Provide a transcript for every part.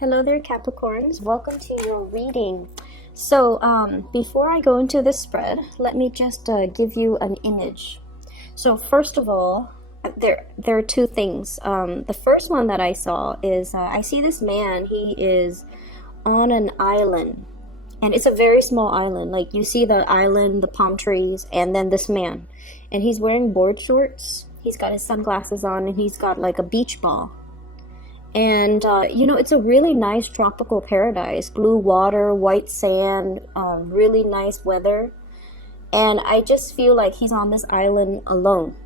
Hello there, Capricorns. Welcome to your reading. So, before I go into this spread, let me just give you an image. So, first of all, there are two things. The first one that I saw is I see this man. He is on an island, and it's a very small island. Like you see the island, the palm trees, and then this man, and he's wearing board shorts. He's got his sunglasses on, and he's got like a beach ball. And, it's a really nice tropical paradise. Blue water, white sand, really nice weather. And I just feel like he's on this island alone.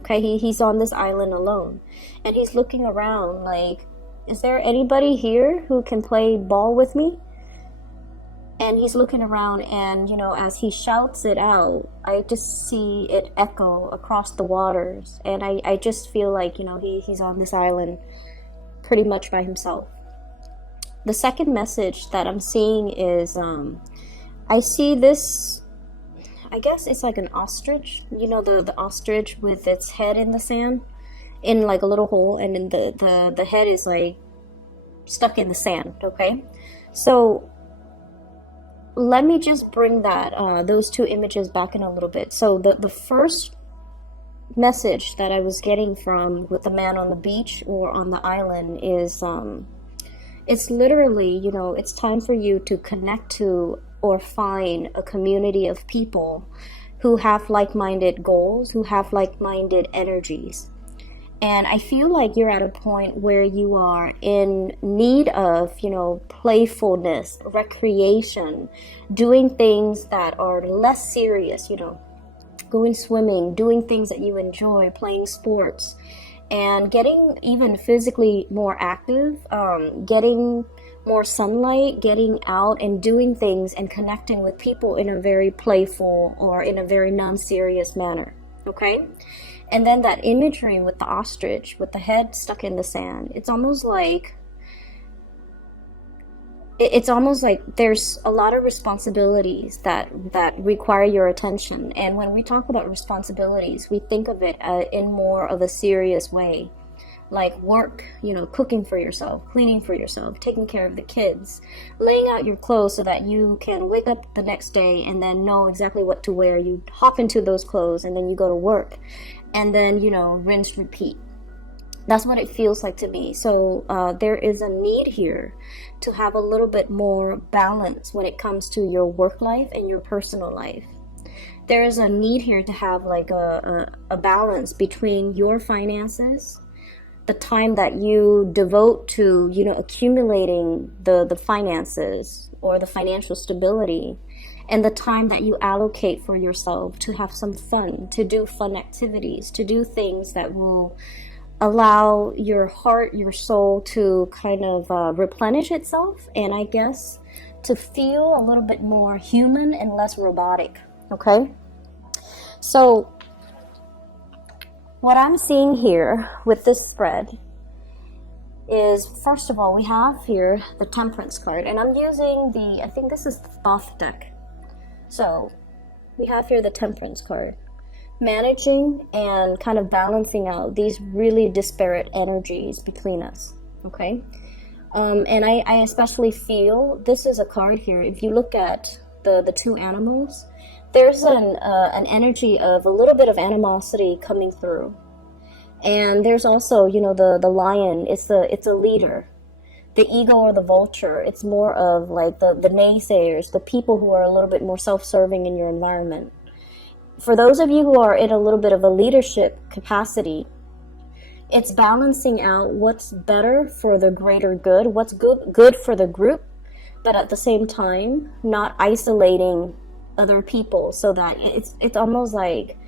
Okay, he's on this island alone. And he's looking around like, is there anybody here who can play ball with me? And he's looking around and, as he shouts it out, I just see it echo across the waters. And I just feel like, he's on this island pretty much by himself. The second message that I'm seeing is, I see this, I guess it's like an ostrich. The ostrich with its head in the sand, in like a little hole, and then the head is like stuck in the sand, okay? So let me just bring those two images back in a little bit. So the first message that I was getting from with the man on the beach or on the island is it's literally, it's time for you to connect to or find a community of people who have like-minded goals, who have like-minded energies. And I feel like you're at a point where you are in need of, playfulness, recreation, doing things that are less serious, going swimming, doing things that you enjoy, playing sports, and getting even physically more active, getting more sunlight, getting out and doing things and connecting with people in a very playful or in a very non-serious manner, okay? And then that imagery with the ostrich, with the head stuck in the sand, it's almost like there's a lot of responsibilities that require your attention. And when we talk about responsibilities, we think of it in more of a serious way, like work, cooking for yourself, cleaning for yourself, taking care of the kids, laying out your clothes so that you can wake up the next day and then know exactly what to wear. You hop into those clothes and then you go to work. And then, rinse, repeat. That's what it feels like to me. So there is a need here to have a little bit more balance when it comes to your work life and your personal life. There is a need here to have like a balance between your finances, the time that you devote to, accumulating the finances or the financial stability, and the time that you allocate for yourself to have some fun, to do fun activities, to do things that will allow your heart, your soul to kind of replenish itself, and I guess to feel a little bit more human and less robotic, okay? So what I'm seeing here with this spread is, first of all, we have here the Temperance card, and I'm using I think this is the Thoth deck. So we have here the Temperance card, managing and kind of balancing out these really disparate energies between us, okay? And I especially feel this is a card here. If you look at the two animals, there's an energy of a little bit of animosity coming through. And there's also, the lion, it's a leader. The eagle or the vulture, it's more of like the naysayers, the people who are a little bit more self-serving in your environment. For those of you who are in a little bit of a leadership capacity, it's balancing out what's better for the greater good, what's good for the group, but at the same time, not isolating other people, so that it's almost like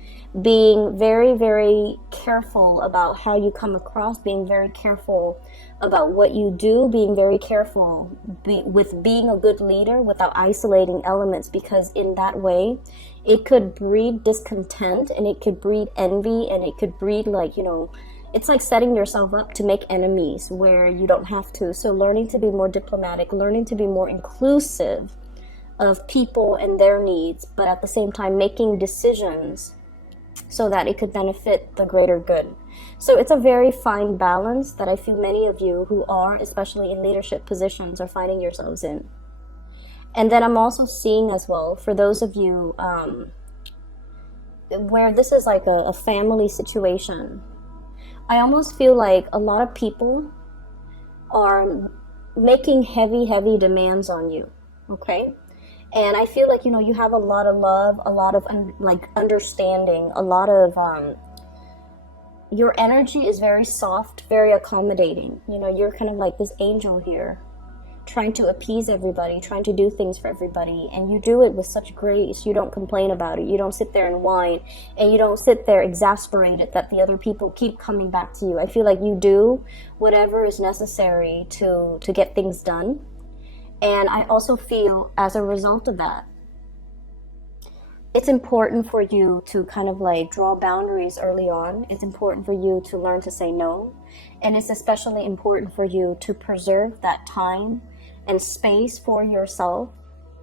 being very, very careful about how you come across, being very careful about what you do, being very careful with being a good leader without isolating elements, because in that way it could breed discontent and it could breed envy and it could breed it's like setting yourself up to make enemies where you don't have to. So learning to be more diplomatic, learning to be more inclusive of people and their needs, but at the same time making decisions so that it could benefit the greater good. So it's a very fine balance that I feel many of you who are, especially in leadership positions, are finding yourselves in. And then I'm also seeing as well, for those of you where this is like a family situation, I almost feel like a lot of people are making heavy demands on you, okay? And I feel like, you have a lot of love, a lot of like understanding, a lot of your energy is very soft, very accommodating. You're kind of like this angel here, trying to appease everybody, trying to do things for everybody, and you do it with such grace. You don't complain about it. You don't sit there and whine, and you don't sit there exasperated that the other people keep coming back to you. I feel like you do whatever is necessary to get things done. And I also feel, as a result of that, it's important for you to kind of like draw boundaries early on. It's important for you to learn to say no. And it's especially important for you to preserve that time and space for yourself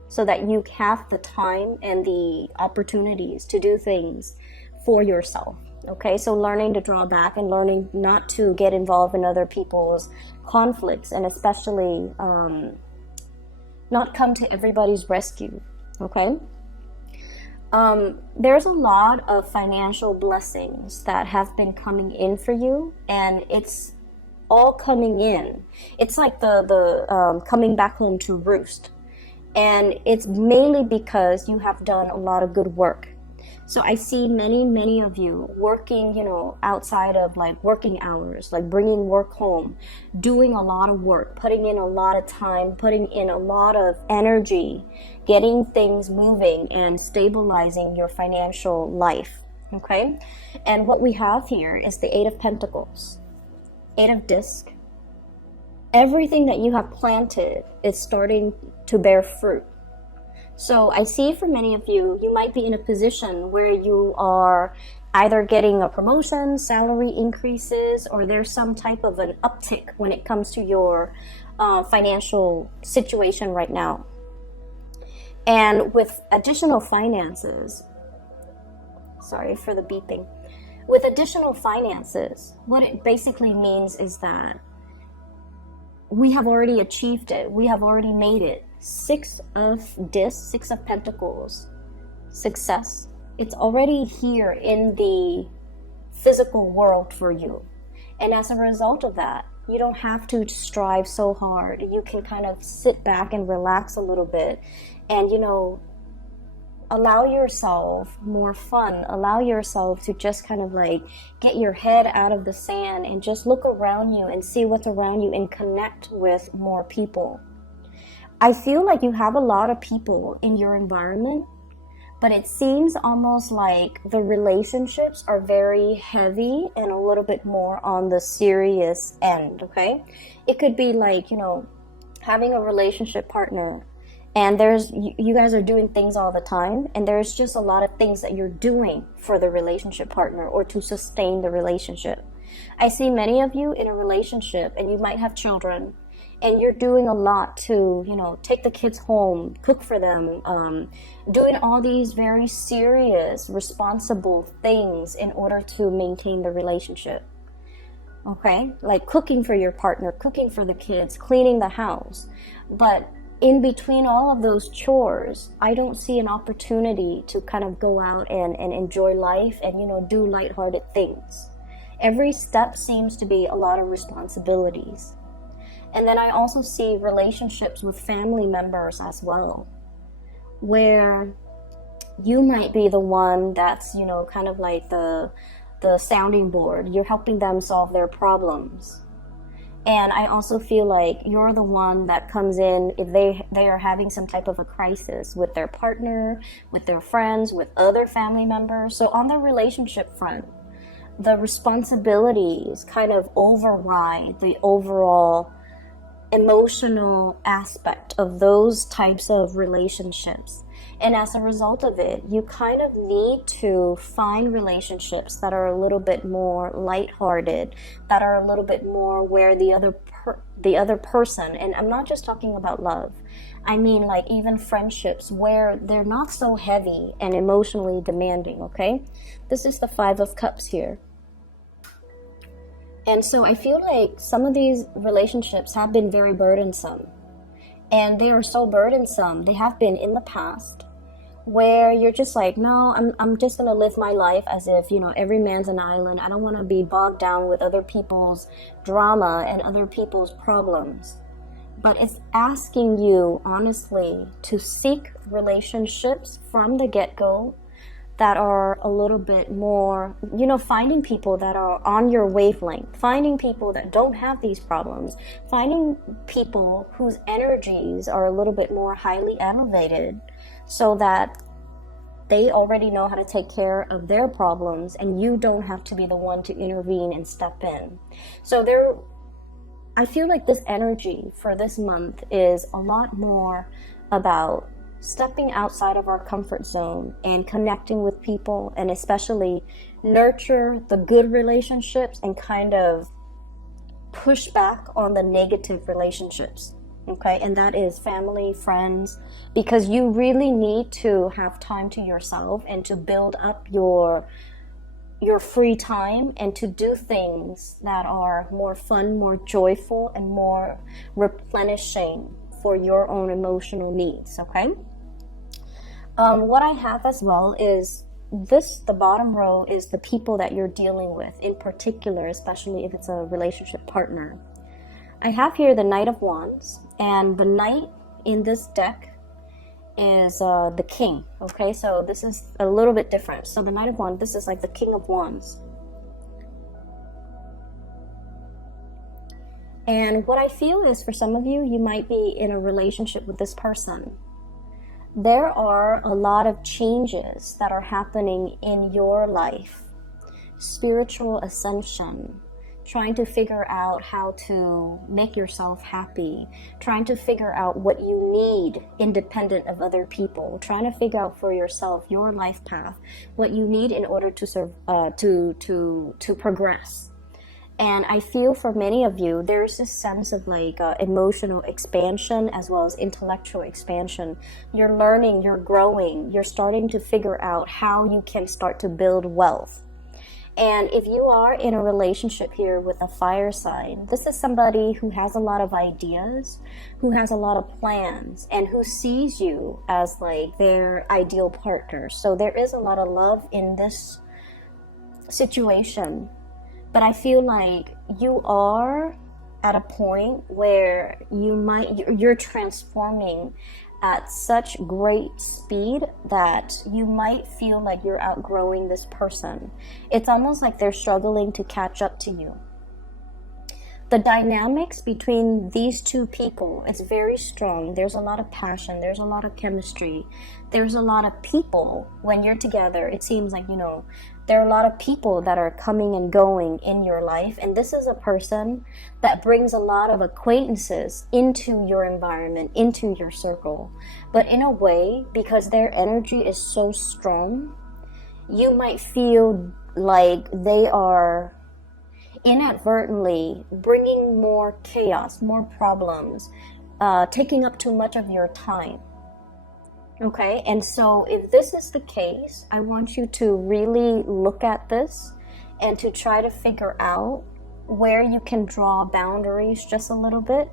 so that you have the time and the opportunities to do things for yourself. Okay, so learning to draw back and learning not to get involved in other people's conflicts, and especially not come to everybody's rescue. Okay, there's a lot of financial blessings that have been coming in for you, and it's all coming in. It's like the coming back home to roost, and it's mainly because you have done a lot of good work. So I see many of you working, outside of like working hours, like bringing work home, doing a lot of work, putting in a lot of time, putting in a lot of energy, getting things moving and stabilizing your financial life. Okay, and what we have here is the Eight of Pentacles, Eight of Disc. Everything that you have planted is starting to bear fruit. So I see for many of you, you might be in a position where you are either getting a promotion, salary increases, or there's some type of an uptick when it comes to your financial situation right now. And with additional finances, sorry for the beeping. With additional finances, what it basically means is that we have already achieved it. We have already made it. Six of Discs, Six of Pentacles, success. It's already here in the physical world for you. And as a result of that, you don't have to strive so hard. You can kind of sit back and relax a little bit and, allow yourself more fun. Allow yourself to just kind of like get your head out of the sand and just look around you and see what's around you and connect with more people. I feel like you have a lot of people in your environment, but it seems almost like the relationships are very heavy and a little bit more on the serious end, okay? It could be like, having a relationship partner and you guys are doing things all the time, and there's just a lot of things that you're doing for the relationship partner or to sustain the relationship. I see many of you in a relationship and you might have children, and you're doing a lot to, take the kids home, cook for them, doing all these very serious, responsible things in order to maintain the relationship. Okay? Like cooking for your partner, cooking for the kids, cleaning the house. But in between all of those chores, I don't see an opportunity to kind of go out and enjoy life and, do lighthearted things. Every step seems to be a lot of responsibilities. And then I also see relationships with family members as well, where you might be the one that's, kind of like the sounding board. You're helping them solve their problems. And I also feel like you're the one that comes in if they are having some type of a crisis with their partner, with their friends, with other family members. So on the relationship front, the responsibilities kind of override the overall emotional aspect of those types of relationships. And as a result of it, you kind of need to find relationships that are a little bit more lighthearted, that are a little bit more where the other other person. And I'm not just talking about love. I mean, like, even friendships where they're not so heavy and emotionally demanding, okay? This is the Five of Cups here. And so I feel like some of these relationships have been very burdensome. And they are so burdensome, they have been in the past, where you're just like, no, I'm just going to live my life as if, you know, every man's an island. I don't want to be bogged down with other people's drama and other people's problems. But it's asking you, honestly, to seek relationships from the get-go that are a little bit more, you know, finding people that are on your wavelength, finding people that don't have these problems, finding people whose energies are a little bit more highly elevated, so that they already know how to take care of their problems and you don't have to be the one to intervene and step in. So I feel like this energy for this month is a lot more about stepping outside of our comfort zone and connecting with people, and especially nurture the good relationships and kind of push back on the negative relationships. Okay, and that is family, friends, because you really need to have time to yourself and to build up your free time and to do things that are more fun, more joyful, and more replenishing for your own emotional needs. Okay. What I have as well is the bottom row is the people that you're dealing with in particular, especially if it's a relationship partner. I have here the Knight of Wands, and the Knight in this deck is the King. Okay, so this is a little bit different. So the Knight of Wands, this is like the King of Wands. And what I feel is, for some of you, you might be in a relationship with this person. There are a lot of changes that are happening in your life. Spiritual ascension, trying to figure out how to make yourself happy, trying to figure out what you need independent of other people, trying to figure out for yourself your life path, what you need in order to progress. And I feel for many of you, there's this sense of like emotional expansion as well as intellectual expansion. You're learning, you're growing, you're starting to figure out how you can start to build wealth. And if you are in a relationship here with a fire sign, this is somebody who has a lot of ideas, who has a lot of plans, and who sees you as like their ideal partner. So there is a lot of love in this situation. But I feel like you are at a point where you're transforming at such great speed that you might feel like you're outgrowing this person. It's almost like they're struggling to catch up to you. The dynamics between these two people is very strong. There's a lot of passion. There's a lot of chemistry. There's a lot of people. When you're together, it seems like, you know, there are a lot of people that are coming and going in your life. And this is a person that brings a lot of acquaintances into your environment, into your circle. But in a way, because their energy is so strong, you might feel like they are inadvertently bringing more chaos, more problems, taking up too much of your time. Okay, and so if this is the case, I want you to really look at this and to try to figure out where you can draw boundaries just a little bit.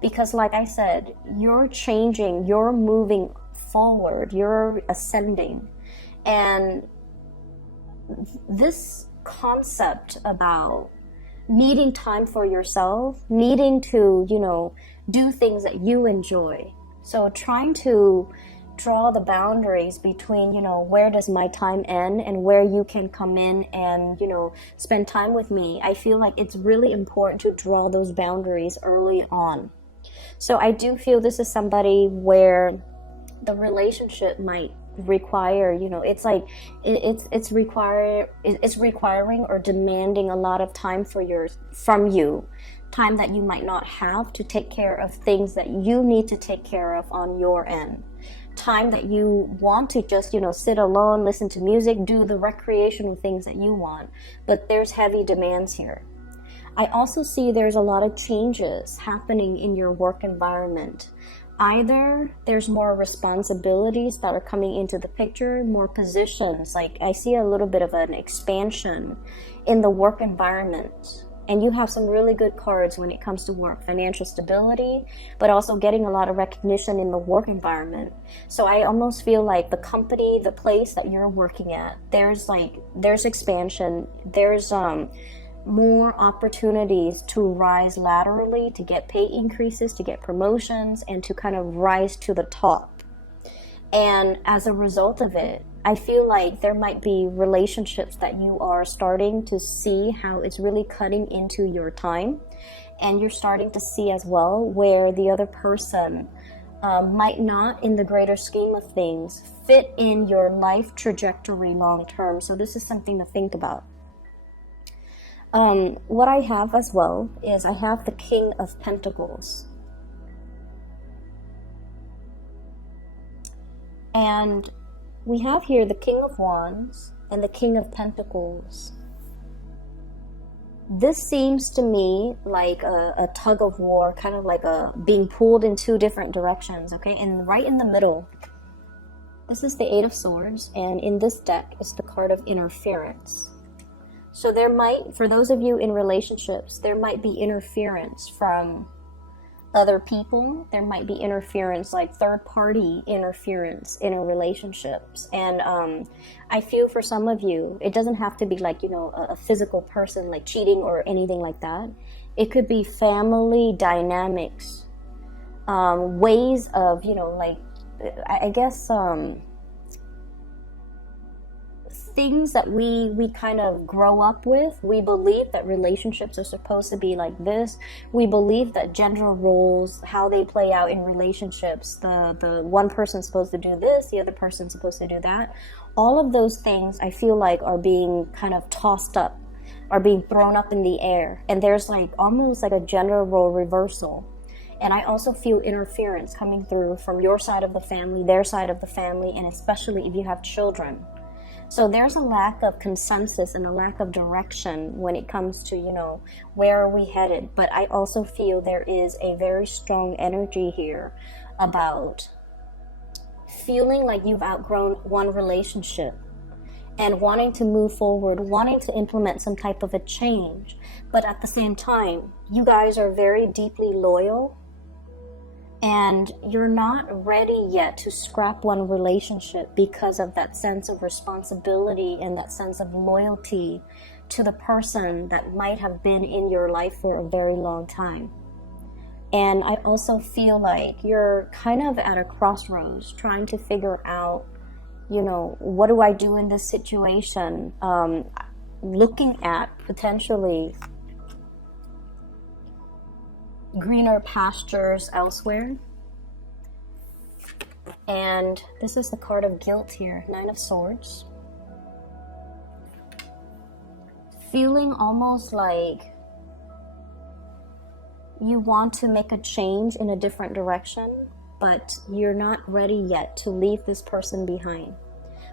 Because like I said, you're changing, you're moving forward, you're ascending. And this concept about needing time for yourself, needing to, you know, do things that you enjoy. So trying to draw the boundaries between, you know, where does my time end and where you can come in and, you know, spend time with me. I feel like it's really important to draw those boundaries early on. So I do feel this is somebody where the relationship might require, you know, it's like it's requiring or demanding a lot of time from you, time that you might not have to take care of things that you need to take care of on your end, time that you want to just, you know, sit alone, listen to music, do the recreational things that you want, but there's heavy demands here. I also see there's a lot of changes happening in your work environment. Either there's more responsibilities that are coming into the picture, more positions. Like I see a little bit of an expansion in the work environment. And you have some really good cards when it comes to work, financial stability, but also getting a lot of recognition in the work environment. So I almost feel like the company, the place that you're working at, there's expansion, there's more opportunities to rise laterally, to get pay increases, to get promotions, and to kind of rise to the top. And as a result of it, I feel like there might be relationships that you are starting to see how it's really cutting into your time. And you're starting to see as well where the other person might not, in the greater scheme of things, fit in your life trajectory long term. So this is something to think about. What I have as well is I have the King of Pentacles. And we have here the King of Wands and the King of Pentacles. This seems to me like a tug of war, kind of like being pulled in two different directions, okay? And right in the middle, this is the Eight of Swords, and in this deck is the card of interference. So there might, for those of you in relationships, there might be interference from other people. There might be interference, like third-party interference in relationships. And I feel for some of you, it doesn't have to be like, you know, a physical person, like cheating or anything like that. It could be family dynamics, ways of, you know, like, I guess, things that we kind of grow up with. We believe that relationships are supposed to be like this. We believe that gender roles, how they play out in relationships, the one person's supposed to do this, the other person's supposed to do that. All of those things I feel like are being kind of tossed up, are being thrown up in the air. And there's like almost like a gender role reversal. And I also feel interference coming through from your side of the family, their side of the family, and especially if you have children. So there's a lack of consensus and a lack of direction when it comes to, you know, where are we headed? But I also feel there is a very strong energy here about feeling like you've outgrown one relationship and wanting to move forward, wanting to implement some type of a change. But at the same time, you guys are very deeply loyal. And you're not ready yet to scrap one relationship because of that sense of responsibility and that sense of loyalty to the person that might have been in your life for a very long time. And I also feel like you're kind of at a crossroads trying to figure out, you know, what do I do in this situation? Looking at potentially greener pastures elsewhere. And this is the card of guilt here, Nine of Swords. Feeling almost like you want to make a change in a different direction, but you're not ready yet to leave this person behind.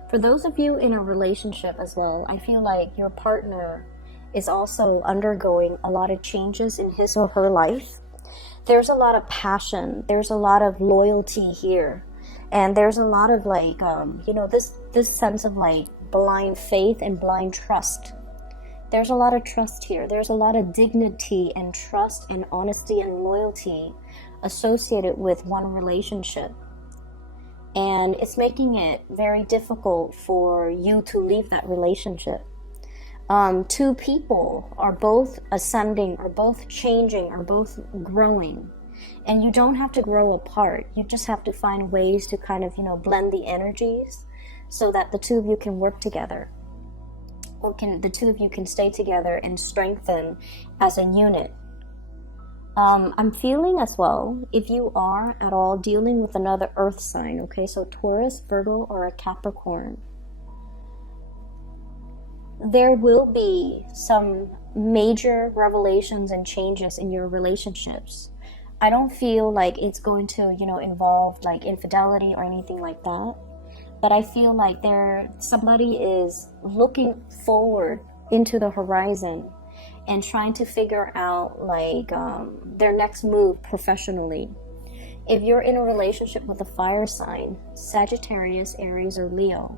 For those of you in a relationship as well, I feel like your partner is also undergoing a lot of changes in his or her life. There's a lot of passion. There's a lot of loyalty here. And there's a lot of like, you know, this sense of like blind faith and blind trust. There's a lot of trust here. There's a lot of dignity and trust and honesty and loyalty associated with one relationship. And it's making it very difficult for you to leave that relationship. Two people are both ascending, are both changing, are both growing. And you don't have to grow apart. You just have to find ways to kind of, you know, blend the energies so that the two of you can work together. Or the two of you can stay together and strengthen as a unit. I'm feeling as well, if you are at all dealing with another earth sign, okay, so Taurus, Virgo, or a Capricorn, there will be some major revelations and changes in your relationships. I don't feel like it's going to, you know, involve like infidelity or anything like that. But I feel like somebody is looking forward into the horizon and trying to figure out like their next move professionally. If you're in a relationship with a fire sign, Sagittarius, Aries, or Leo,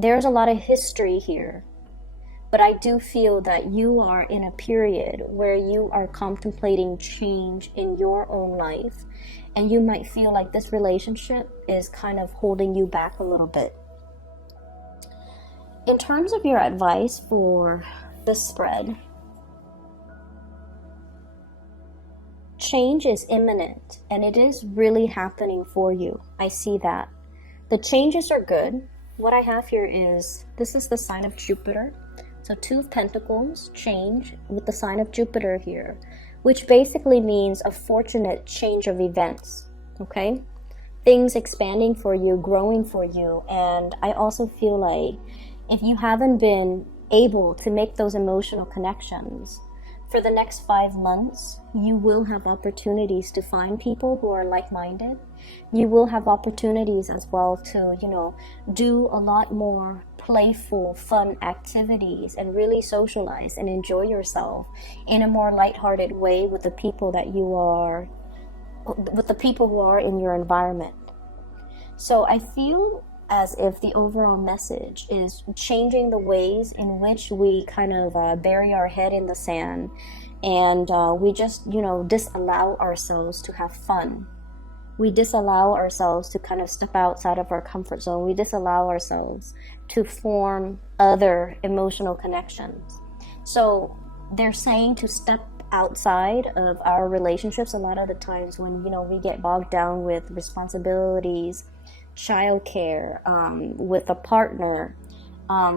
there's a lot of history here. But I do feel that you are in a period where you are contemplating change in your own life. And you might feel like this relationship is kind of holding you back a little bit. In terms of your advice for the spread, change is imminent and it is really happening for you. I see that. The changes are good. What I have here is, this is the sign of Jupiter. So 2 of Pentacles, change with the sign of Jupiter here, which basically means a fortunate change of events, okay? Things expanding for you, growing for you. And I also feel like if you haven't been able to make those emotional connections, for the next 5 months, you will have opportunities to find people who are like-minded. You will have opportunities as well to, do a lot more playful, fun activities and really socialize and enjoy yourself in a more lighthearted way with the people who are in your environment. So I feel as if the overall message is changing the ways in which we kind of bury our head in the sand, and we just, disallow ourselves to have fun. We disallow ourselves to kind of step outside of our comfort zone. We disallow ourselves to form other emotional connections. So they're saying to step outside of our relationships a lot of the times when, we get bogged down with responsibilities, childcare, with a partner.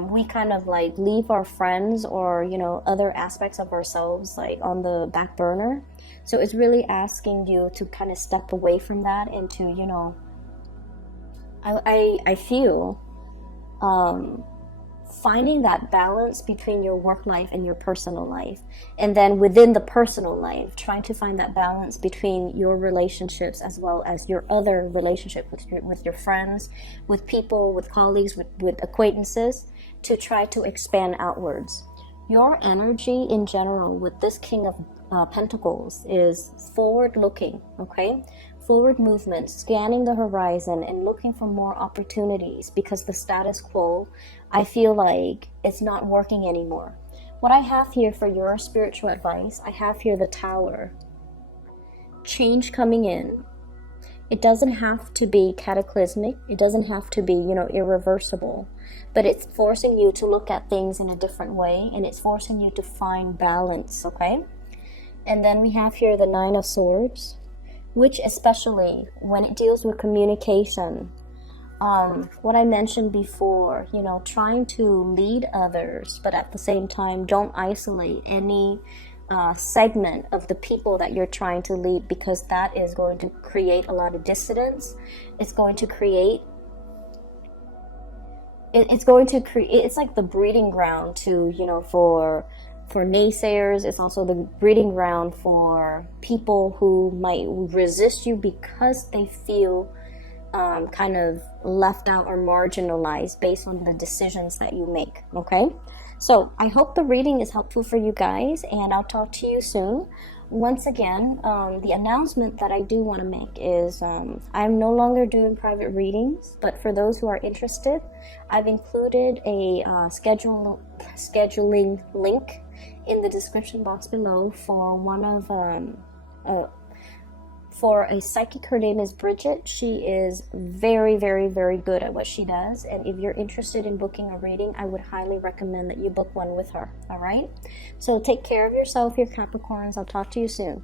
We kind of like leave our friends or, other aspects of ourselves like on the back burner. So it's really asking you to kind of step away from that and to, I feel finding that balance between your work life and your personal life. And then within the personal life, trying to find that balance between your relationships as well as your other relationship with your friends, with people, with colleagues, with acquaintances, to try to expand outwards. Your energy in general with this King of Pentacles is forward looking, okay? Forward movement, scanning the horizon and looking for more opportunities, because the status quo, I feel like it's not working anymore. What I have here for your spiritual advice, I have here the Tower. Change coming in. It doesn't have to be cataclysmic. It doesn't have to be, irreversible. But it's forcing you to look at things in a different way, and it's forcing you to find balance, okay? And then we have here the Nine of Swords, which especially when it deals with communication, what I mentioned before, trying to lead others, but at the same time, don't isolate any segment of the people that you're trying to lead, because that is going to create a lot of dissidence. It's going to create, it's like the breeding ground to, for naysayers. It's also the breeding ground for people who might resist you because they feel kind of left out or marginalized based on the decisions that you make, okay? So I hope the reading is helpful for you guys, and I'll talk to you soon. Once again, the announcement that I do want to make is I'm no longer doing private readings, but for those who are interested, I've included a scheduling link in the description box below for one of for a psychic. Her name is Bridget. She is very, very, very good at what she does, and if you're interested in booking a reading, I would highly recommend that you book one with her. All right, so take care of yourself, your Capricorns. I'll talk to you soon.